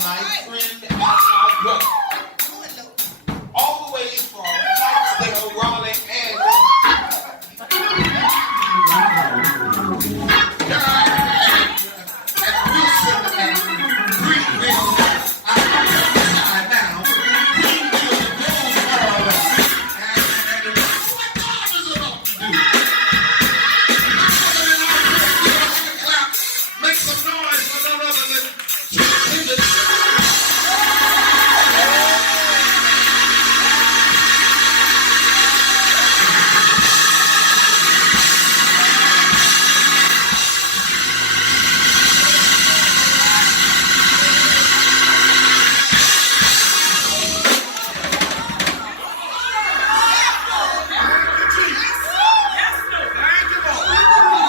my friend and our brother. All the way from Knoxville, Raleigh, and Wilson and Greenville. I'm on the other side now. Greenville and Roseboro. And that's what God is about to do. Make some noise for none other than Jesus.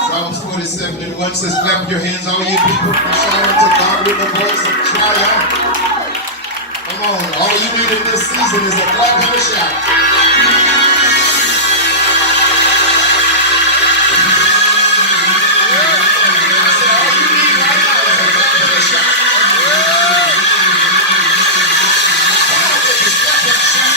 Psalms 47:1 says, clap your hands, all you people, and shout unto God with a voice of triumph. Come on, all you need in this season is a clap and a shout. I said, all you need right now is a clap and a shout. Come on, baby, clap and shout.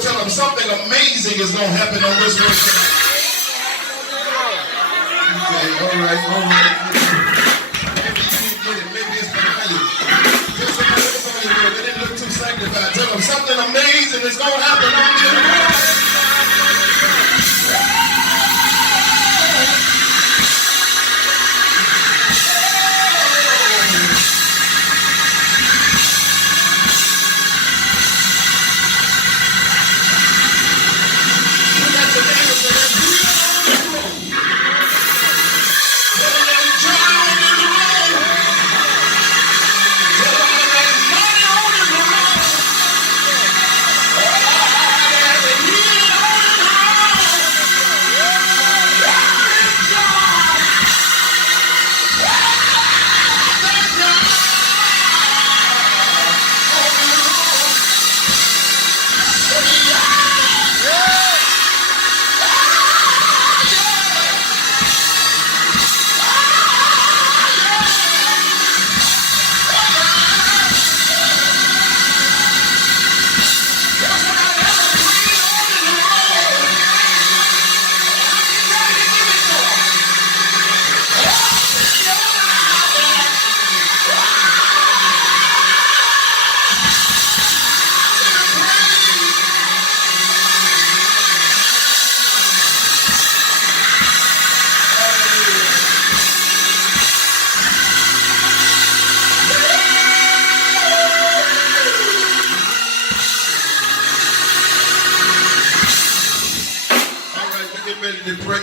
Tell them something amazing is going to happen on this road tonight. Okay, all right. Maybe you didn't get it. Maybe it's behind you. Tell somebody else on your road. They didn't look too sanctified. Tell them something amazing is going to happen on your road.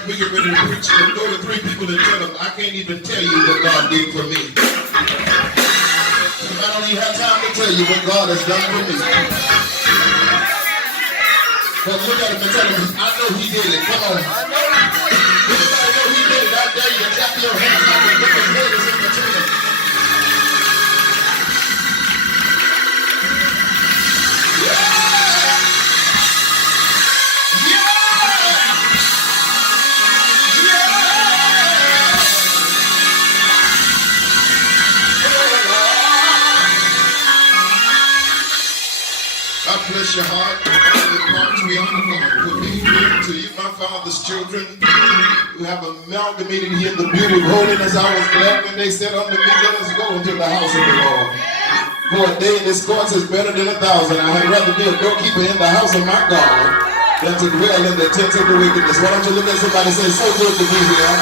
We get ready to preach. Go to three people and tell them, I can't even tell you what God did for me. I don't even have time to tell you what God has done for me. But look at him and tell him, I know he did it. Come on. Everybody know he did it. I dare you to clap your hands like the biggest haters in between them. Bless your heart. We honor God for being here to you, my Father's children, who have amalgamated here in the beauty of holiness. I was glad when they said unto me, let us go into the house of the Lord. For a day in his courts is better than 1,000. I had rather be a doorkeeper in the house of my God than to dwell in the tents of the wickedness. Why don't you look at somebody and say, so good to be here.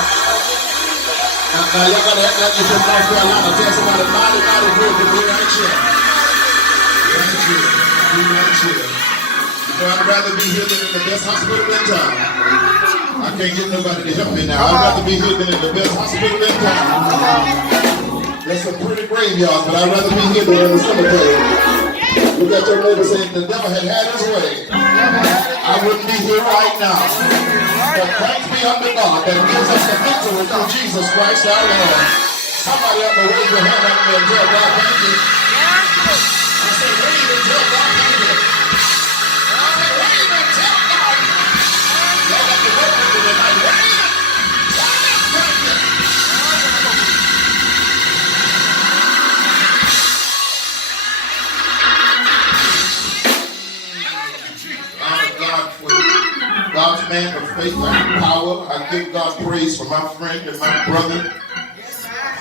Now y'all got to act like you're from North Carolina. Tell somebody, mighty, mighty good to be right here. Right here. Right here. So I'd rather be here than in the best hospital in town. I can't get nobody to help me now. I'd rather be here than in the best hospital in town. There's some pretty graveyards, but I'd rather be here than in the cemetery. Look at your neighbor saying the devil had his way. I wouldn't be here right now. But thanks be unto God that gives us the victory through Jesus Christ our Lord. Somebody up there raise your hand up there and tell God thank you. I said raise and tell God thank you. I said raise and tell God. Y'all got to work with me tonight. Raise it. Thank you. God's man of faith and power. I give God praise for my friend and my brother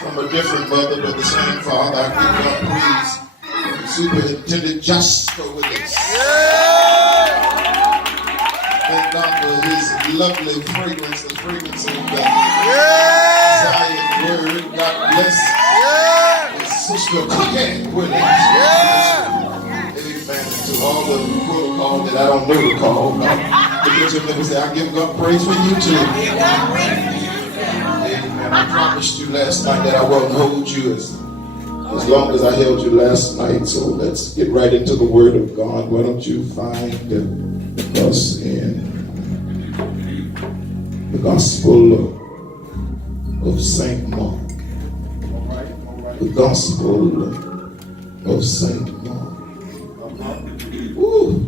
from a different mother but the same father. I give God praise for Superintendent Braxton Bowser. Thank God for his lovely fragrance, the fragrance of the Zion Word. God bless his sister Cookie Williams. To all the protocol that I don't know to call. Because your neighbor say, I give God praise for you too. Amen. I promised you last night that I won't hold you as long as I held you last night. So let's get right into the Word of God. Why don't you find us in the Gospel of St. Mark. The Gospel of St. Mark. Woo.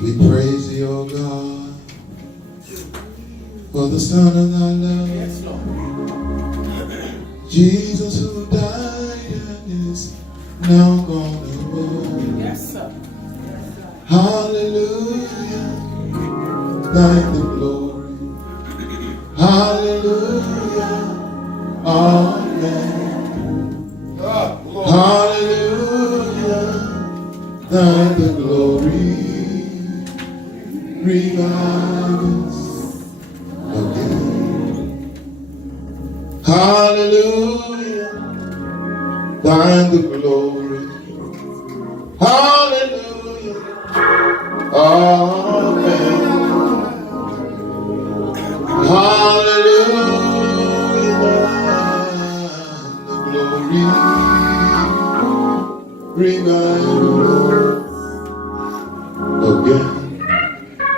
We praise thee, O God, for the Son of thy love, yes, Jesus, who died and is now gone above. Yes, sir. Hallelujah, thine the glory. Hallelujah, amen. Hallelujah, thine the glory. Revive us again. Hallelujah, thine the glory.